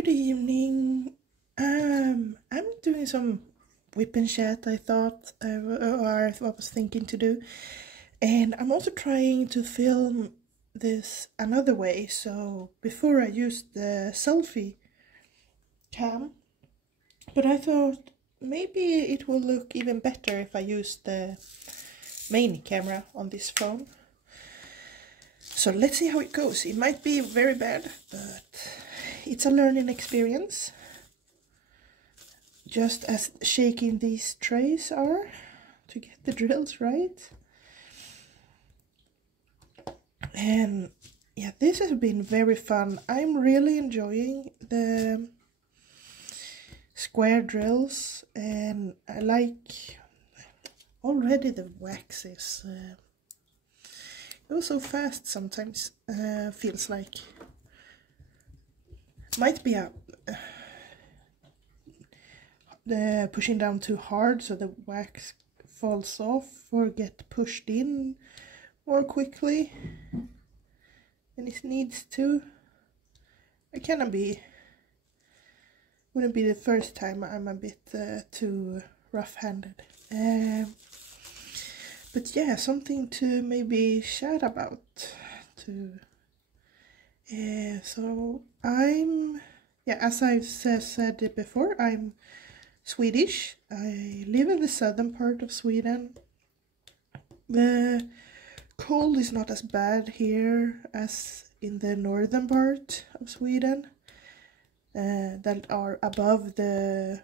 Good evening. I'm doing some whip and chat. I thought, or I was thinking to do, and I'm also trying to film this another way. So before I used the selfie cam, but I thought maybe it will look even better if I use the main camera on this phone. So let's see how it goes. It might be very bad, but it's a learning experience. Just as shaking these trays are to get the drills right. And yeah, this has been very fun. I'm really enjoying the square drills, and I like already the waxes. It goes so fast sometimes, feels like. Might be pushing down too hard so the wax falls off or get pushed in more quickly than it needs to. It wouldn't be the first time I'm a bit too rough-handed. But yeah, something to maybe chat about. So as I've said before, I'm Swedish. I live in the southern part of Sweden. The cold is not as bad here as in the northern part of Sweden, that are above the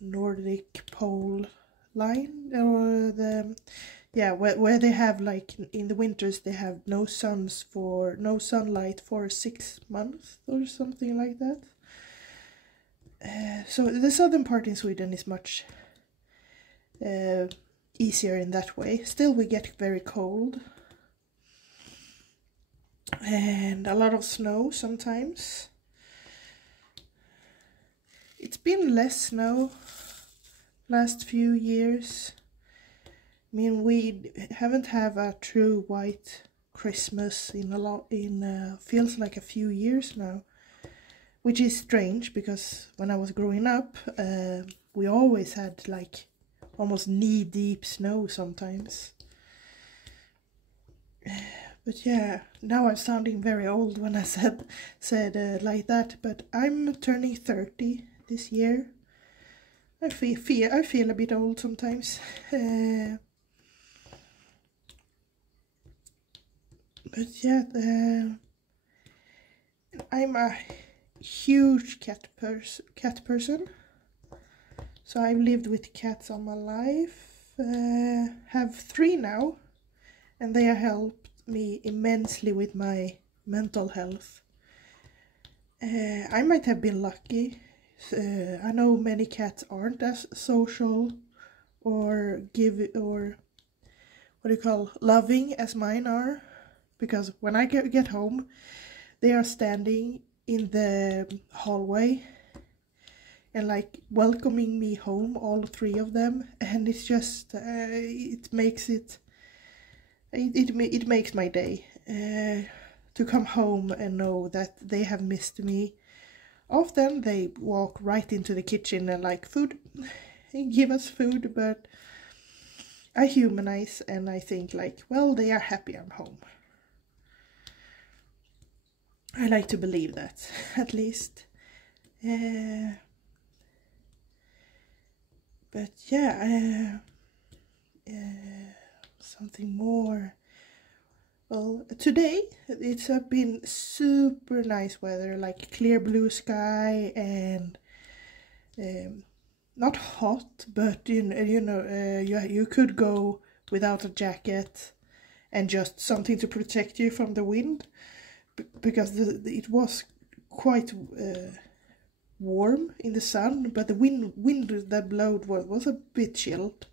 Nordic pole line, or where they have, like, in the winters they have no sunlight for 6 months or something like that. So the southern part in Sweden is much easier in that way. Still, we get very cold and a lot of snow sometimes. It's been less snow last few years. I mean, we haven't had a true white Christmas in feels like a few years now. Which is strange, because when I was growing up, we always had like almost knee-deep snow sometimes. But yeah, now I'm sounding very old when I said like that. But I'm turning 30 this year. I feel a bit old sometimes. But yeah, I'm a huge cat person, so I've lived with cats all my life. Have 3 now, and they have helped me immensely with my mental health. I might have been lucky. I know many cats aren't as social or loving as mine are, because when I get home, they are standing in the hallway and like welcoming me home, all 3 of them, and it's just it makes my day to come home and know that they have missed me. Often they walk right into the kitchen and like food, give us food, but I humanize and I think like, well, they are happy I'm home. I like to believe that, at least. But yeah, something more. Well, today it's been super nice weather, like clear blue sky, and not hot, but you could go without a jacket and just something to protect you from the wind. Because it was quite warm in the sun, but the wind that blowed was a bit chilled.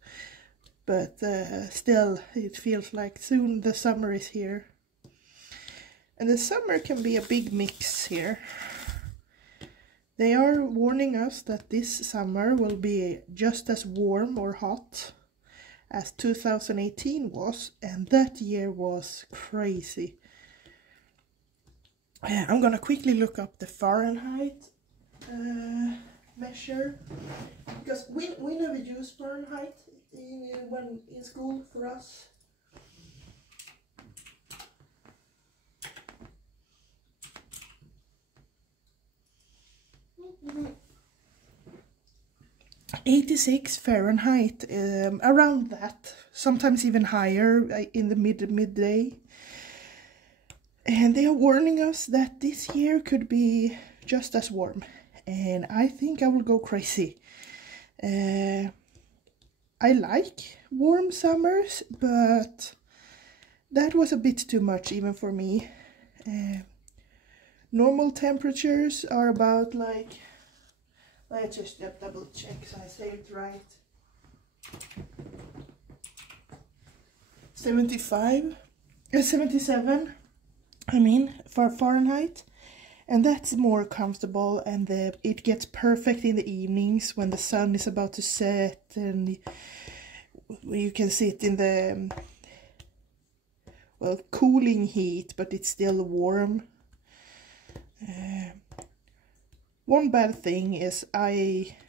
But still, it feels like soon the summer is here. And the summer can be a big mix here. They are warning us that this summer will be just as warm or hot as 2018 was, and that year was crazy. I'm gonna quickly look up the Fahrenheit measure, because we never use Fahrenheit when in school for us. Mm-hmm. 86 Fahrenheit, around that, sometimes even higher in the midday. And they are warning us that this year could be just as warm. And I think I will go crazy. I like warm summers, but that was a bit too much even for me. Normal temperatures are about like, let's just double check so I say it right. 77, I mean, for Fahrenheit. And that's more comfortable, and it gets perfect in the evenings when the sun is about to set, and you can sit in the, well, cooling heat, but it's still warm. One bad thing is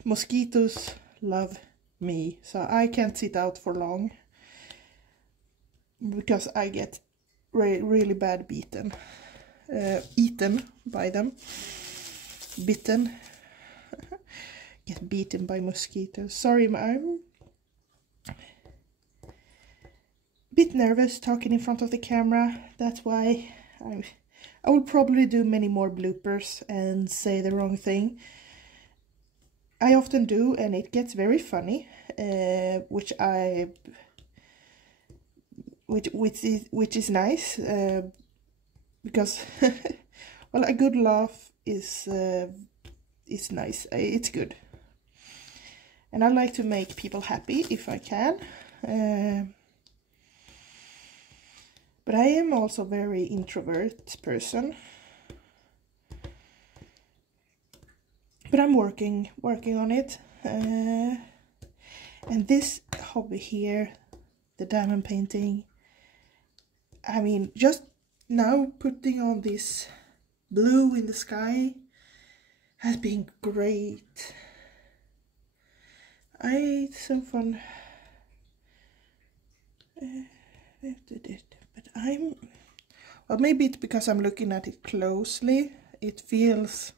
mosquitoes love me, so I can't sit out for long because I get really bad eaten by them. Bitten. Get beaten by mosquitoes. Sorry, I'm a bit nervous talking in front of the camera. That's why I will probably do many more bloopers and say the wrong thing. I often do, and it gets very funny, which is nice, because well, a good laugh is nice. It's good, and I like to make people happy if I can. But I am also a very introvert person. But I'm working on it. And this hobby here, the diamond painting, I mean, just now putting on this blue in the sky has been great. It's so fun. But well, maybe it's because I'm looking at it closely. It feels,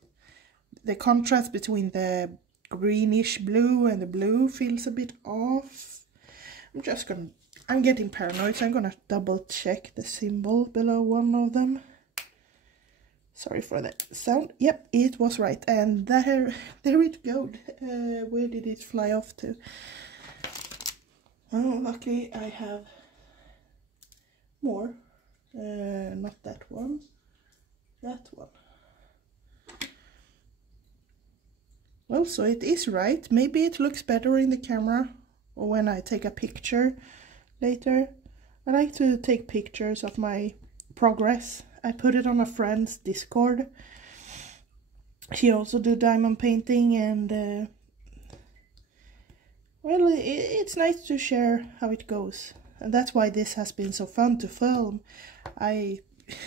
the contrast between the greenish blue and the blue feels a bit off. I'm getting paranoid, so I'm gonna double check the symbol below one of them. Sorry for the sound. Yep, it was right. And there it goes. Where did it fly off to? Oh, luckily I have more. Not that one. That one. Well, so it is right. Maybe it looks better in the camera or when I take a picture later. I like to take pictures of my progress. I put it on a friend's Discord. She also do diamond painting, and well, it's nice to share how it goes. And that's why this has been so fun to film. I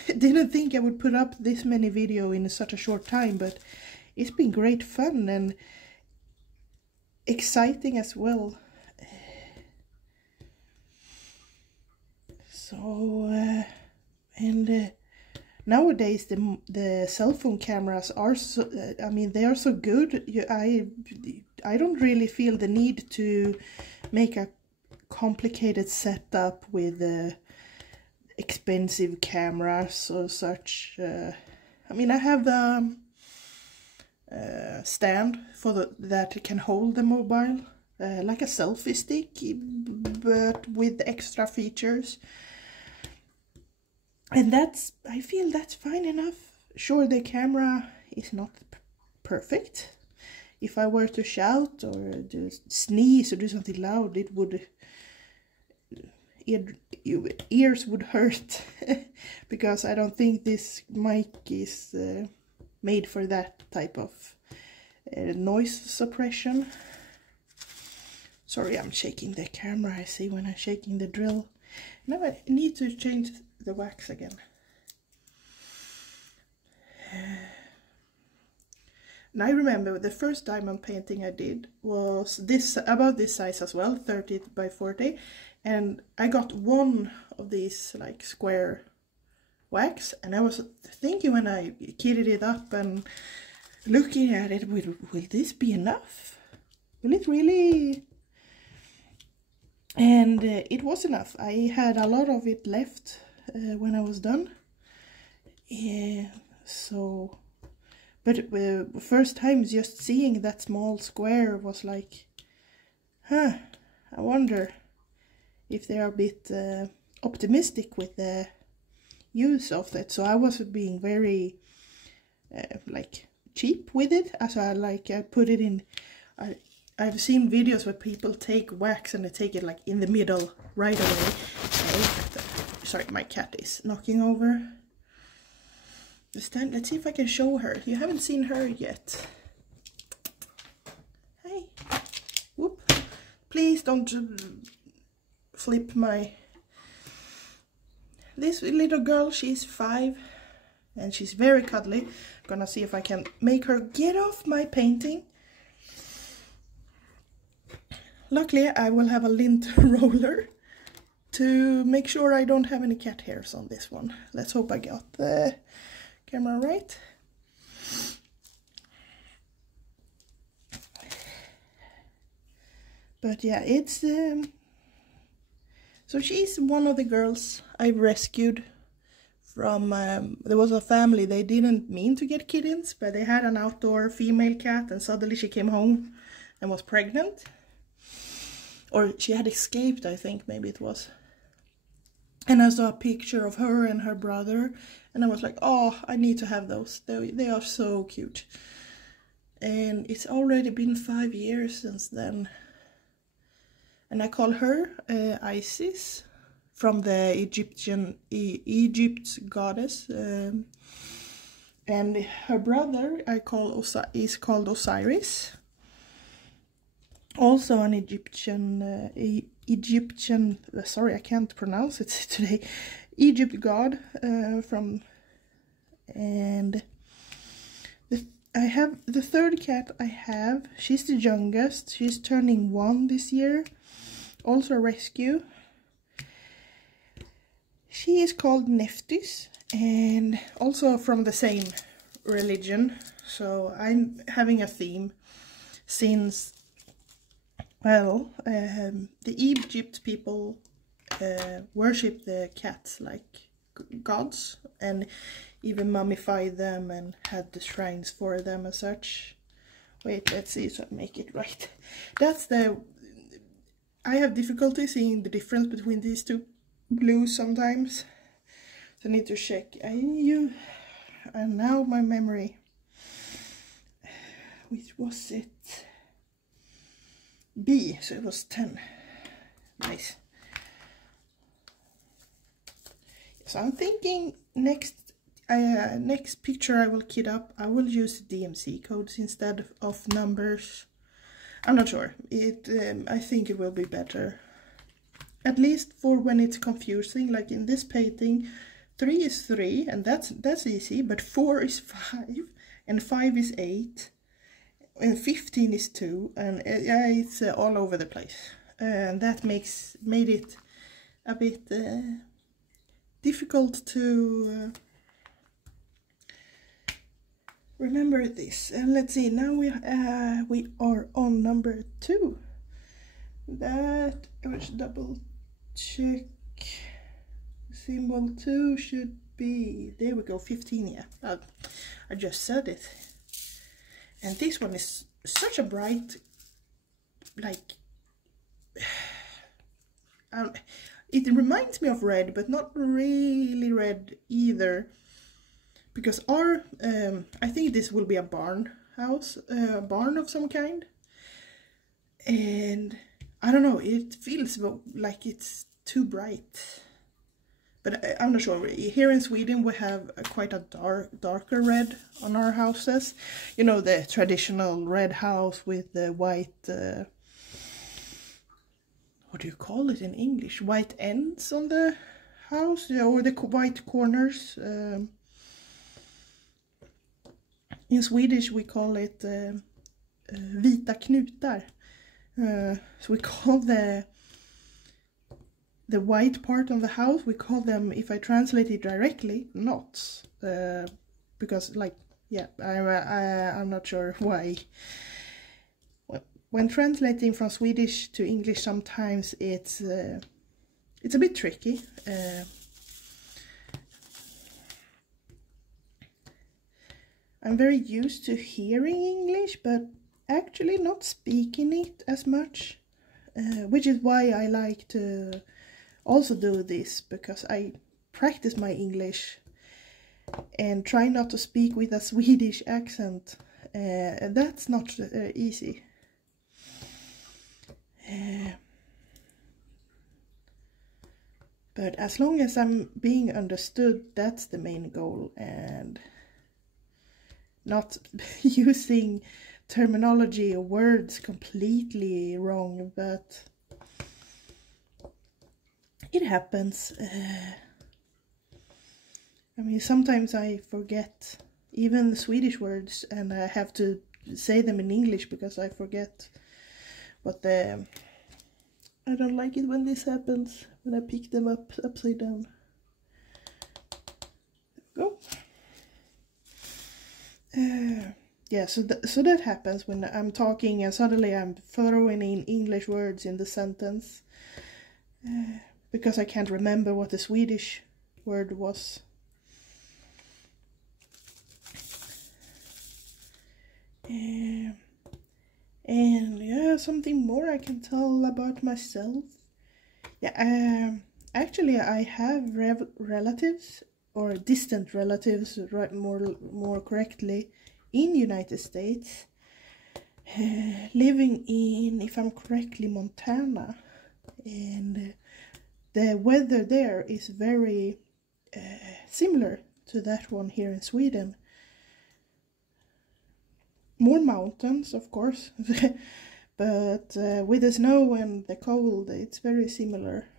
didn't think I would put up this many videos in such a short time, but it's been great fun and exciting as well. So, nowadays the cell phone cameras are so, I mean, they are so good. I don't really feel the need to make a complicated setup with expensive cameras or such. I mean, I have the stand for that can hold the mobile, like a selfie stick, but with extra features. And I feel that's fine enough. Sure, the camera is not perfect. If I were to shout or sneeze or do something loud, it would, ears would hurt. Because I don't think this mic is made for that type of noise suppression. Sorry, I'm shaking the camera. I see when I'm shaking the drill. Now I need to change the wax again. And I remember the first diamond painting I did was this, about this size as well, 30 by 40. And I got one of these like square wax, and I was thinking when I kitted it up and looking at it, will this be enough? Will it really? And it was enough. I had a lot of it left when I was done. Yeah, so, but first time just seeing that small square was like, I wonder if they are a bit optimistic with the use of it. So I was being very like cheap with it, as I put it in. I've seen videos where people take wax and they take it like in the middle right away. Sorry, my cat is knocking over. Let's see if I can show her. You haven't seen her yet. Hey. Whoop. Please don't flip my... This little girl, she's 5 and she's very cuddly. I'm gonna see if I can make her get off my painting. Luckily, I will have a lint roller to make sure I don't have any cat hairs on this one. Let's hope I got the camera right. But yeah, it's so she's one of the girls I rescued from there was a family, they didn't mean to get kittens, but they had an outdoor female cat, and suddenly she came home and was pregnant, or she had escaped, I think, maybe it was. And I saw a picture of her and her brother, and I was like, oh, I need to have those. They are so cute. And it's already been 5 years since then. And I call her Isis, from the Egypt's goddess. And her brother is called Osiris. Also an Egyptian, sorry, I can't pronounce it today, Egypt god and I have the third cat I have. She's the youngest. She's turning 1 this year. Also a rescue. She is called Nephthys, and also from the same religion. So I'm having a theme since, well, the Egypt people worship the cats like gods, and even mummified them and had the shrines for them and such. Wait, let's see so I make it right. That's the... I have difficulty seeing the difference between these two blues sometimes. So I need to check. And now my memory. Which was it? B, so it was 10. Nice. So I'm thinking next picture I will kit up, I will use DMC codes instead of numbers. I'm not sure. I think it will be better. At least for when it's confusing, like in this painting, 3 is 3, and that's easy, but 4 is 5, and 5 is 8, and 15 is 2, and it's all over the place. And that made it a bit difficult to remember this. And let's see, now we are on number 2. That was double check. Symbol 2 should be, there we go, 15, yeah. I just said it. And this one is such a bright, like, it reminds me of red, but not really red either. Because I think this will be a barn house, a barn of some kind. And I don't know, it feels like it's too bright. But I'm not sure. Here in Sweden we have quite a darker red on our houses. You know, the traditional red house with the white, what do you call it in English? White ends on the house, or the white corners. In Swedish we call it vita knutar. So we call the white part of the house, we call them, if I translate it directly, knots. Because, like, yeah, I'm not sure why. When translating from Swedish to English, sometimes it's a bit tricky. I'm very used to hearing English, but actually not speaking it as much, which is why I like to also do this, because I practice my English and try not to speak with a Swedish accent. That's not easy. But as long as I'm being understood, that's the main goal, and not using terminology or words completely wrong, but it happens. I mean, sometimes I forget even the Swedish words and I have to say them in English because I forget what the... I don't like it when this happens, when I pick them up upside down. Go. Yeah, so that happens when I'm talking and suddenly I'm throwing in English words in the sentence. Because I can't remember what the Swedish word was. And yeah, something more I can tell about myself. Yeah, actually I have relatives, or distant relatives, right, more correctly, in United States, living in, if I'm correctly, Montana, and the weather there is very similar to that one here in Sweden. More mountains, of course, but with the snow and the cold, it's very similar.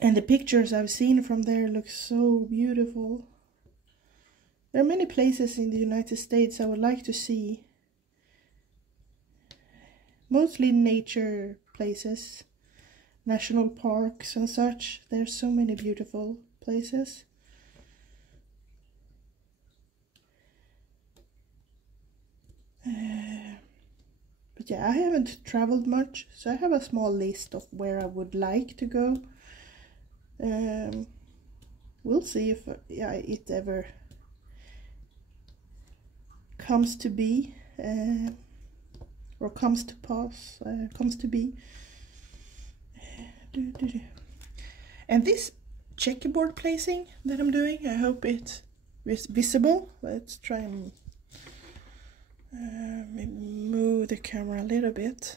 And the pictures I've seen from there look so beautiful. There are many places in the United States I would like to see. Mostly nature places, national parks and such. There's so many beautiful places. But yeah, I haven't traveled much, so I have a small list of where I would like to go. We'll see if it ever comes to be, or comes to pass, comes to be. And this checkerboard placing that I'm doing, I hope it is visible. Let's try and maybe move the camera a little bit.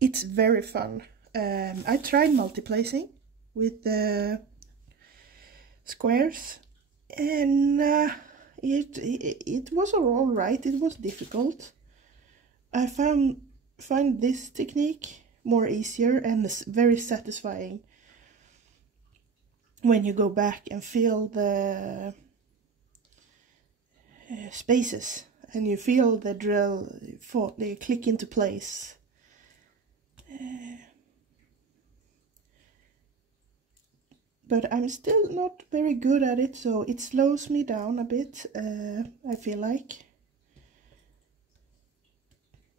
It's very fun. I tried multi-placing with the squares, and it was all right. It was difficult. I find this technique more easier and very satisfying when you go back and feel the spaces and you feel the drill they click into place. But I'm still not very good at it, so it slows me down a bit, I feel like.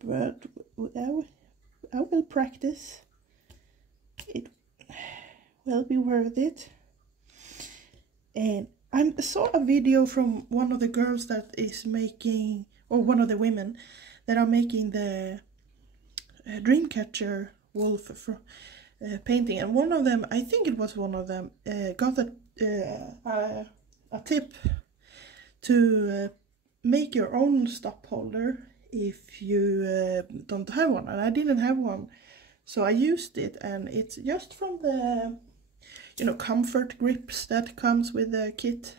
But I will practice. It will be worth it. And I saw a video from one of the girls that is making, or one of the women that are making the Dreamcatcher wolf from painting, and one of them, I think it was one of them, got a tip to make your own stop holder if you don't have one, and I didn't have one, so I used it, and it's just from the comfort grips that comes with the kit,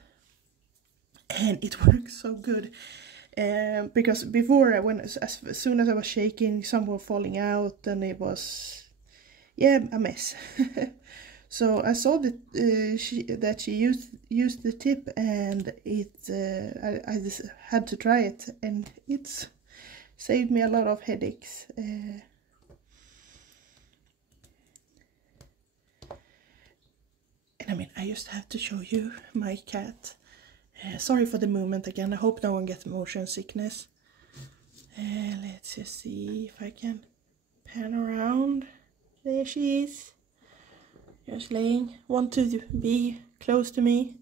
and it works so good. Because before, as soon as I was shaking, some were falling out, and it was, yeah, a mess. So I saw that she used the tip, and I just had to try it, and it's saved me a lot of headaches. And I mean, I just have to show you my cat. Sorry for the movement again. I hope no one gets motion sickness. Let's just see if I can pan around. There she is. Just laying. Want to be close to me.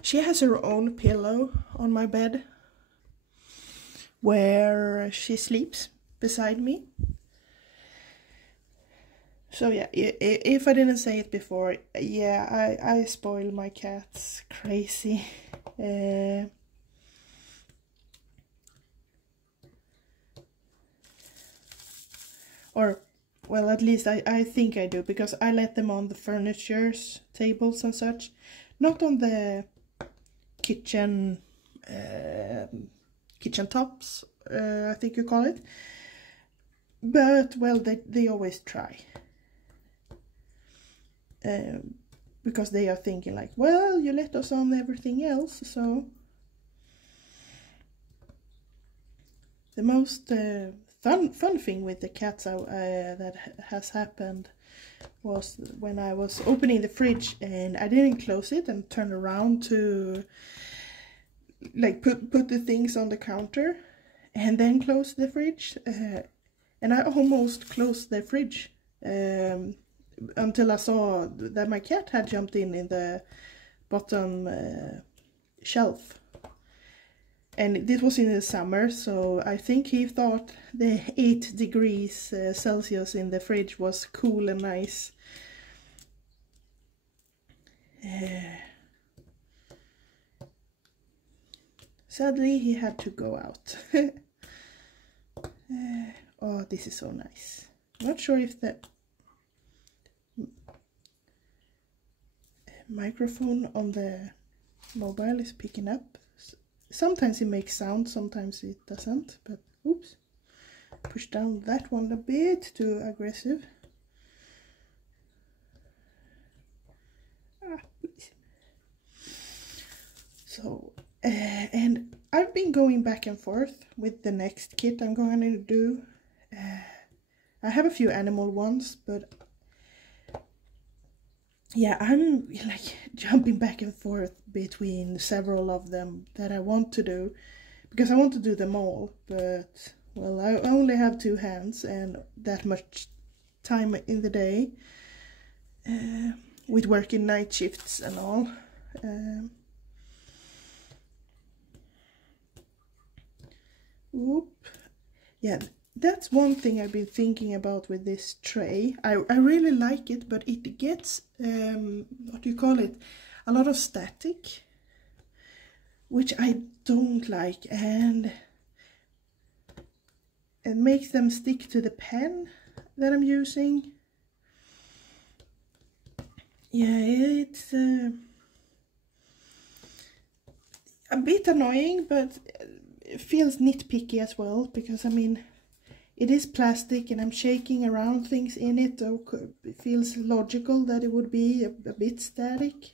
She has her own pillow on my bed, where she sleeps beside me. So yeah, if I didn't say it before, yeah, I spoil my cats crazy. Or, well, at least I think I do, because I let them on the furnitures, tables and such. Not on the kitchen tops, I think you call it. But, well, they always try. Because they are thinking like, well, you let us on everything else, so... The most fun thing with the cats that has happened was when I was opening the fridge and I didn't close it and turn around to like put the things on the counter and then close the fridge, and I almost closed the fridge until I saw that my cat had jumped in the bottom shelf. And this was in the summer, so I think he thought the 8 degrees Celsius in the fridge was cool and nice. Sadly, he had to go out. Oh, this is so nice. Not sure if the microphone on the mobile is picking up. Sometimes it makes sound, sometimes it doesn't, but oops, push down that one a bit too aggressive. Please. So, and I've been going back and forth with the next kit I'm going to do. I have a few animal ones, but yeah, I'm like jumping back and forth between several of them that I want to do, because I want to do them all, but well, I only have 2 hands and that much time in the day, with working night shifts and all. Yeah, that's one thing I've been thinking about with this tray. I really like it, but it gets, what do you call it, a lot of static, which I don't like, and it makes them stick to the pen that I'm using. Yeah, it's a bit annoying, but it feels nitpicky as well, because I mean, it is plastic and I'm shaking around things in it, so it feels logical that it would be a bit static.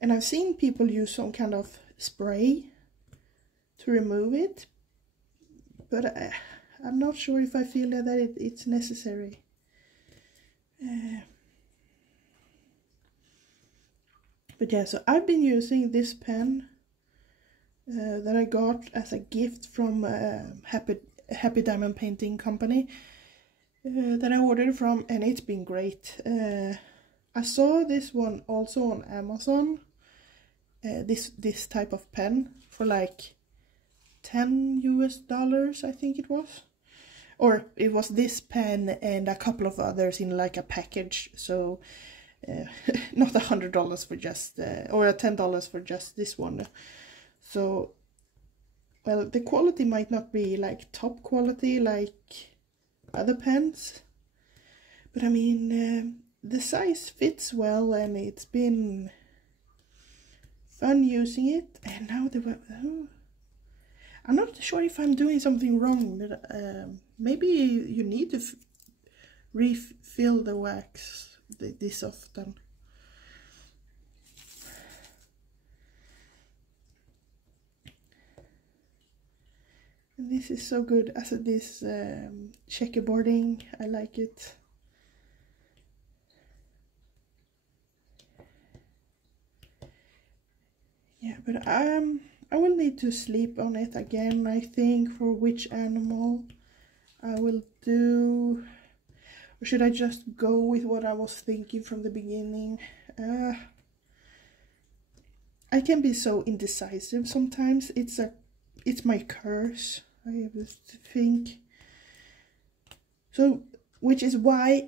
And I've seen people use some kind of spray to remove it, but I'm not sure if I feel that it's necessary. But yeah, so I've been using this pen that I got as a gift from Happy Diamond Painting Company that I ordered from, and it's been great. I saw this one also on Amazon, this type of pen, for like $10 US, I think it was. Or it was this pen and a couple of others in like a package, so not $100 for just, or $10 for just this one. So, well, the quality might not be like top quality like other pens, but I mean, the size fits well and it's been fun using it. And now I'm not sure if I'm doing something wrong, but maybe you need to refill the wax this often. And this is so good as this checkerboarding. I like it. Yeah, but I will need to sleep on it again, I think, for which animal I will do. Or should I just go with what I was thinking from the beginning? I can be so indecisive sometimes. It's my curse, I have to think. So, which is why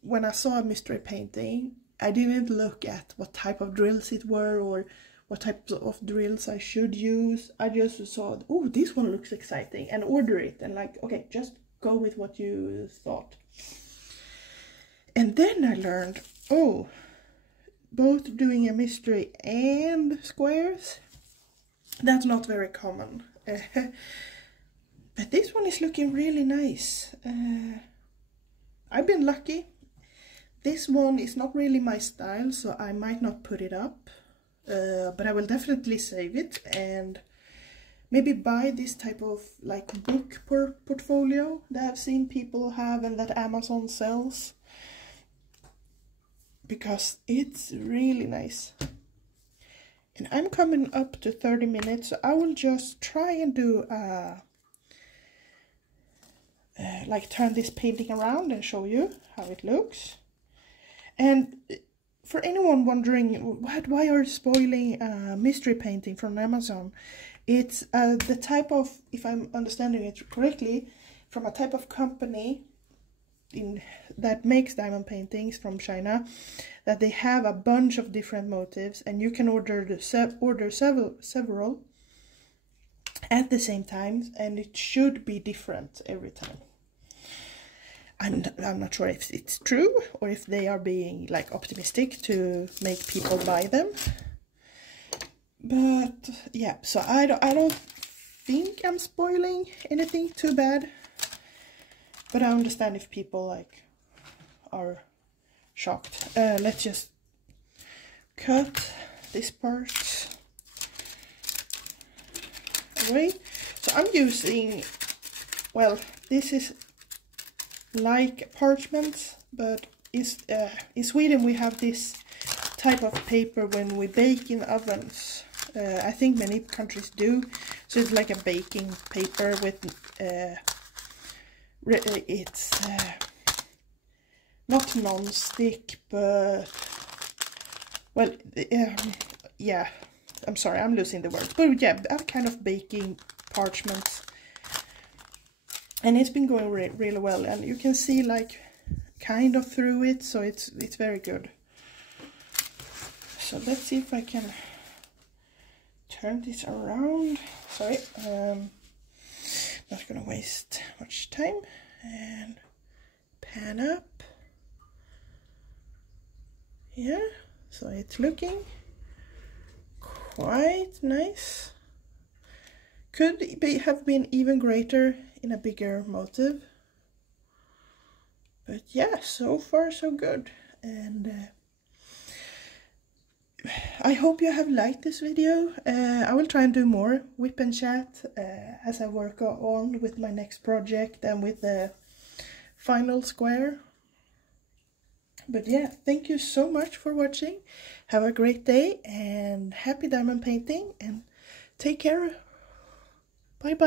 when I saw a mystery painting, I didn't look at what type of drills it were or what types of drills I should use. I just saw, oh, this one looks exciting, and order it, and like, okay, just go with what you thought. And then I learned, oh, both doing a mystery and squares, that's not very common. But this one is looking really nice. I've been lucky. This one is not really my style, so I might not put it up. But I will definitely save it and maybe buy this type of like book portfolio that I've seen people have and that Amazon sells, because it's really nice. And I'm coming up to 30 minutes, so I will just try and do like turn this painting around and show you how it looks. And for anyone wondering, why are you spoiling mystery painting from Amazon? It's the type of, if I'm understanding it correctly, from a type of company that makes diamond paintings from China, that they have a bunch of different motifs, and you can order several at the same time, and it should be different every time. I'm not sure if it's true or if they are being like optimistic to make people buy them. But yeah, so I don't think I'm spoiling anything too bad. But I understand if people like are shocked. Let's just cut this part away. So I'm using, well, this is like parchment, but in Sweden we have this type of paper when we bake in ovens. I think many countries do. So it's like a baking paper with it's not non-stick, but well, yeah, I'm sorry, I'm losing the words, but yeah, that kind of baking parchment. And it's been going really well, and you can see like kind of through it, so it's very good. So let's see if I can turn this around. Sorry, not gonna waste much time. And pan up. Yeah, so it's looking quite nice. Could have been even greater in a bigger motive, but yeah, so far so good. And I hope you have liked this video. I will try and do more whip and chat as I work on with my next project and with the final square. But yeah, thank you so much for watching. Have a great day and happy diamond painting, and take care. Bye bye.